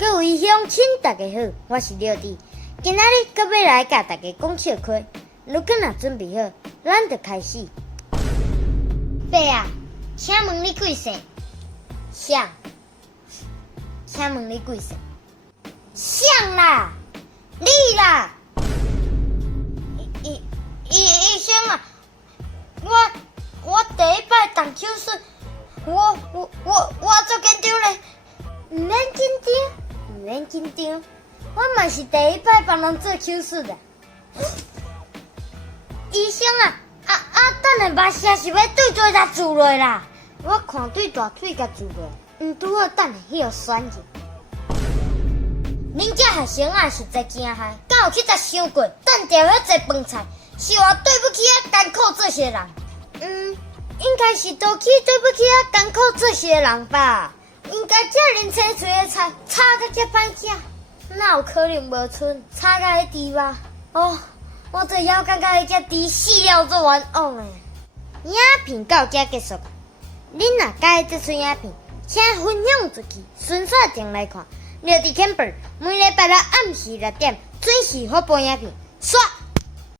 各位乡亲，大家好，我是廖弟。今仔日搁要来甲大家讲笑话。如果若准备好，咱就开始。爸啊，请问你几岁？啥？请问你几岁？啥啦？你啦？医生啊，我第一摆动手术，我足紧张嘞。唔免紧张，唔免紧张，我嘛是第一摆帮人做手术的。医生啊，等下目射是要对做才住落啦。我看对大腿甲住落，毋拄好等下迄个栓去。恁遮学生啊实在惊害，敢有去食伤过，等掉遐济饭菜，是我对不起艰苦这些人。应该是都去对不起艰苦这些人吧。应该遮尔青翠的菜，炒甲遮歹食，哪有可能无剩？炒甲迄猪肉，我最要感觉迄只猪死了做冤枉诶！影片到遮结束，恁若喜这出影片，请分享出去，顺续订来看。廖迪 camper 每礼拜六暗时6点准时发布影片，刷。